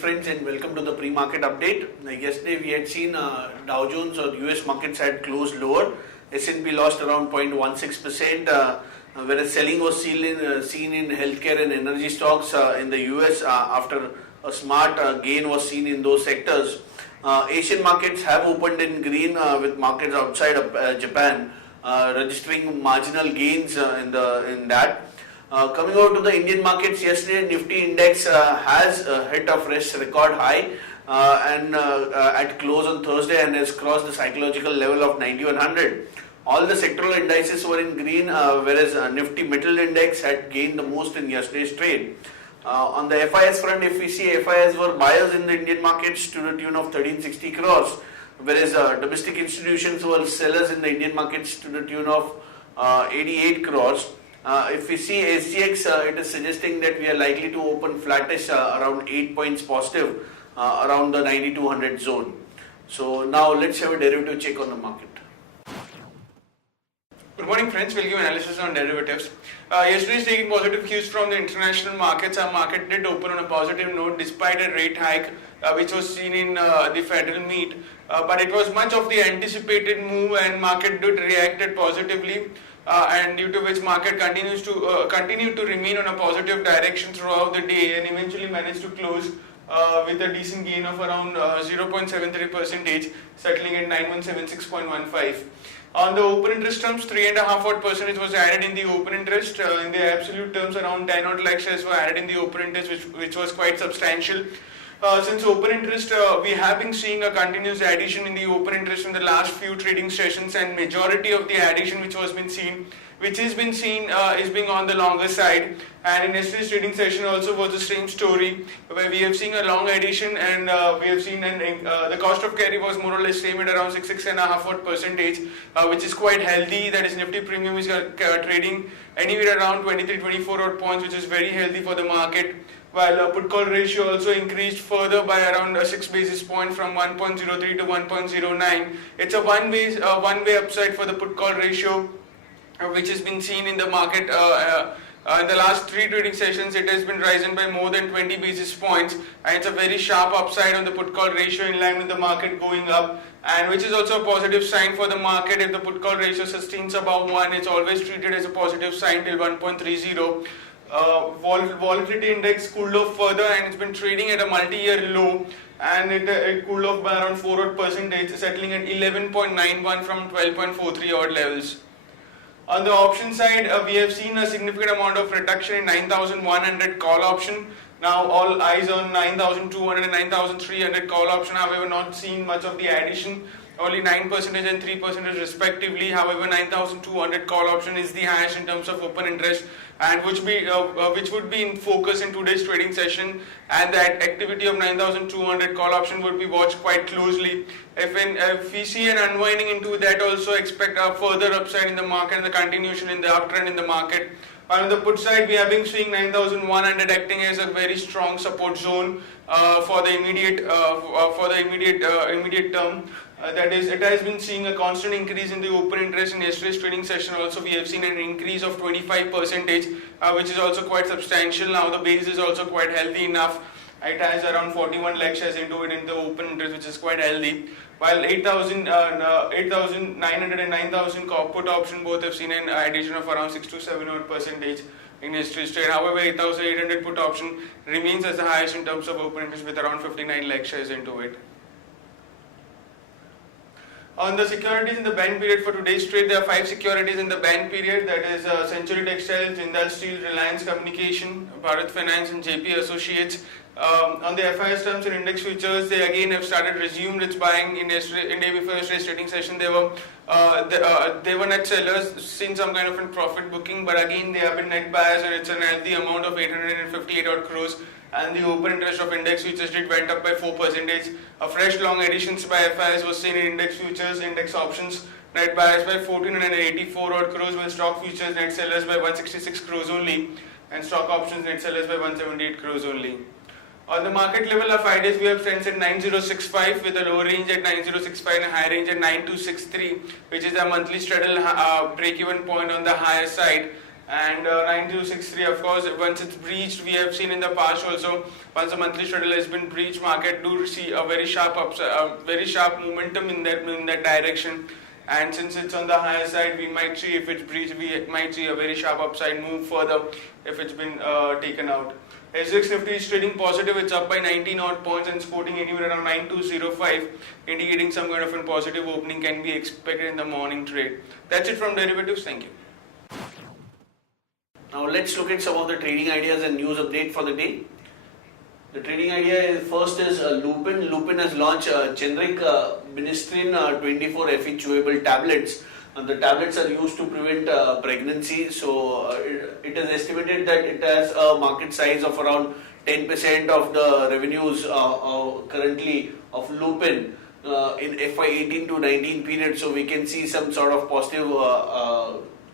friends, and welcome to the pre-market update. Yesterday we had seen Dow Jones or US markets had closed lower. S&P lost around 0.16%, whereas selling was seen in healthcare and energy stocks in the US after a smart gain was seen in those sectors. Asian markets have opened in green with markets outside of Japan registering marginal gains in that. Coming over to the Indian markets, yesterday Nifty index has hit a fresh record high and at close on Thursday and has crossed the psychological level of 9100. All the sectoral indices were in green, whereas Nifty Metal Index had gained the most in yesterday's trade. On the FIS front, if we see, FIS were buyers in the Indian markets to the tune of 1360 crores, whereas domestic institutions were sellers in the Indian markets to the tune of 88 crores. If we see SGX, it is suggesting that we are likely to open flattish around 8 points positive around the 9200 zone. So now let's have a derivative check on the market. Good morning friends, we'll give analysis on derivatives. Yesterday's taking positive cues from the international markets. Our market did open on a positive note despite a rate hike which was seen in the Federal meet. But it was much of the anticipated move and market did reacted positively. And due to which market continued to remain on a positive direction throughout the day and eventually managed to close with a decent gain of around 0.73%, settling at 9176.15. On the open interest terms, 3.5% was added in the open interest. In the absolute terms, around 10 odd lakh shares were added in the open interest, which was quite substantial. Since open interest, we have been seeing a continuous addition in the open interest in the last few trading sessions, and majority of the addition which has been seen is being on the longer side. And in yesterday's trading session also was the same story, where we have seen a long addition, and we have seen the cost of carry was more or less same at around 6.5%, which is quite healthy. That is, Nifty Premium is trading anywhere around 23-24 odd points, which is very healthy for the market. While put call ratio also increased further by around 6 basis points from 1.03 to 1.09. It's a one way upside for the put call ratio, which has been seen in the market. In the last 3 trading sessions, it has been rising by more than 20 basis points, and it's a very sharp upside on the put call ratio in line with the market going up, and which is also a positive sign for the market. If the put call ratio sustains above 1, it's always treated as a positive sign till 1.30. Volatility index cooled off further and it's been trading at a multi-year low, and it cooled off by around 4%, settling at 11.91 from 12.43 odd levels. On the option side, we have seen a significant amount of reduction in 9,100 call option. Now all eyes on 9,200 and 9,300 call option. However, not seen much of the addition. Only 9% and 3% respectively. However, 9,200 call option is the highest in terms of open interest, and which would be in focus in today's trading session, and that activity of 9,200 call option would be watched quite closely. If we see an unwinding into that, also expect a further upside in the market and the continuation in the uptrend in the market. On the put side, we have been seeing 9,100 acting as a very strong support zone for the immediate term. That is, it has been seeing a constant increase in the open interest. In yesterday's trading session also, we have seen an increase of 25%, which is also quite substantial. Now the base is also quite healthy enough. It has around 41 lakh shares into it in the open interest, which is quite healthy. While 8,900 and 9,000 put option both have seen an addition of around 6 to 7 odd percentage in yesterday's trade. However, 8,800 put option remains as the highest in terms of open interest with around 59 lakh shares into it. On the securities in the ban period for today's trade, there are 5 securities in the ban period. That is Century Textiles, Jindal Steel, Reliance Communication, Bharat Finance and JP Associates. On the FIS terms and index futures, they again have resumed its buying in day before yesterday's trading session. They were net sellers, seen some kind of a profit booking, but again they have been net buyers, and it's an healthy amount of 858 odd crores. And the open interest of index futures went up by 4%. A fresh long additions by FIs was seen in index futures, index options, net buyers by 1484 odd crores, while stock futures net sellers by 166 crores only, and stock options net sellers by 178 crores only. On the market level, our 5 days we have trends at 9065 with a low range at 9065 and a high range at 9263, which is a monthly straddle break-even point on the higher side. And 9263, of course, once it's breached, we have seen in the past also, once the monthly straddle has been breached, market do see a very sharp very sharp momentum in that direction. And since it's on the higher side, we might see, if it's breached, we might see a very sharp upside move further if it's been taken out. SGX Nifty is trading positive, it's up by 19 odd points and sporting anywhere around 9205, indicating some kind of a positive opening can be expected in the morning trade. That's it from derivatives, thank you. Now let's look at some of the trading ideas and news update for the day. The trading idea first is Lupin. Lupin has launched generic Ministrin 24 FE chewable tablets. The tablets are used to prevent pregnancy. So it is estimated that it has a market size of around 10% of the revenues currently of Lupin in FY 18 to 19 period. So we can see some sort of positive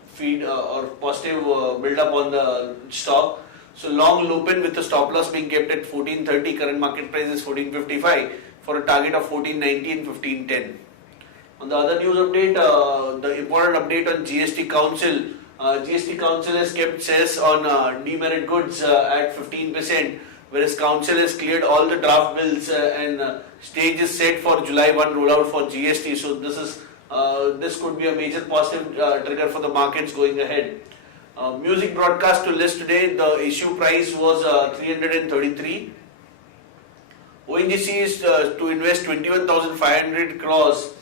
feed or positive build up on the stock. So long Lupin with the stop loss being kept at 1430, current market price is 1455 for a target of 1490 and 1510. On the other news update, the important update on GST Council. GST Council has kept cess on demerit goods at 15%, whereas Council has cleared all the draft bills and stage is set for July 1 rollout for GST. So this could be a major positive trigger for the markets going ahead. Music broadcast to list today, the issue price was 333. ONGC is to invest 21,500 crores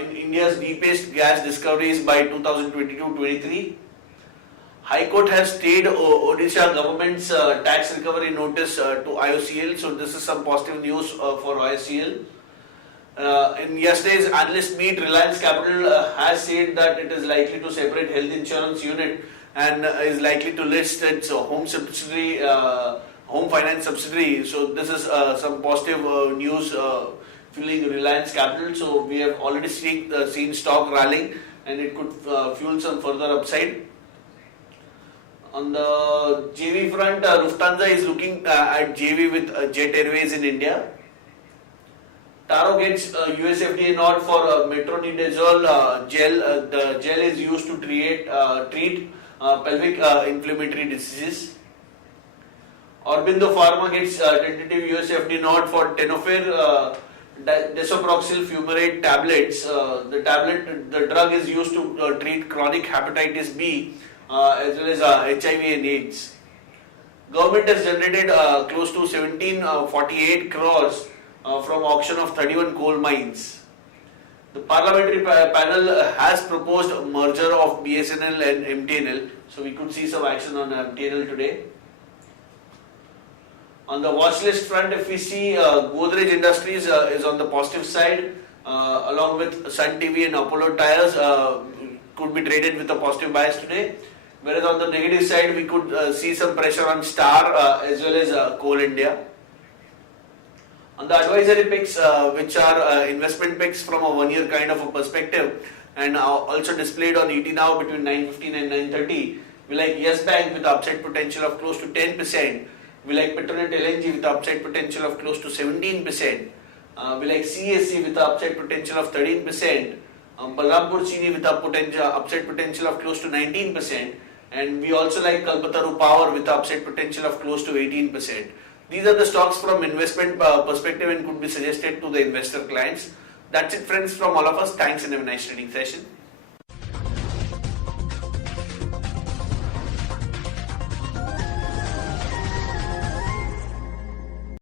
in India's deepest gas discoveries by 2022-23. High Court has stayed Odisha government's tax recovery notice to IOCL, so this is some positive news for IOCL. In yesterday's analyst meet, Reliance Capital has said that it is likely to separate health insurance unit and is likely to list its home subsidiary, home finance subsidiary. So this is some positive news fueling Reliance Capital. So we have already seen stock rallying and it could fuel some further upside. On the JV front, Lufthansa is looking at JV with Jet Airways in India. Taro gets US FDA nod for metronidazole gel. The gel is used to treat pelvic inflammatory diseases. Aurobindo Pharma gets tentative US FDA nod for tenofovir desoproxil fumarate tablets. The drug is used to treat chronic hepatitis B as well as HIV and AIDS. Government has generated close to 1748 crores from auction of 31 coal mines. The parliamentary panel has proposed a merger of BSNL and MTNL, so we could see some action on MTNL today. On the watch list front, if we see Godrej Industries is on the positive side, along with Sun TV and Apollo Tyres could be traded with a positive bias today. Whereas on the negative side, we could see some pressure on Star as well as Coal India. On the advisory picks, which are investment picks from a 1 year kind of a perspective and also displayed on ET Now between 9:15 and 9:30, we like Yes Bank with upside potential of close to 10%. We like Petronet LNG with upside potential of close to 17%. We like CSC with upside potential of 13%. Balrampur Chini with upside potential of close to 19%. And we also like Kalpataru Power with upside potential of close to 18%. These are the stocks from investment perspective and could be suggested to the investor clients. That's it, friends, from all of us. Thanks and have a nice trading session.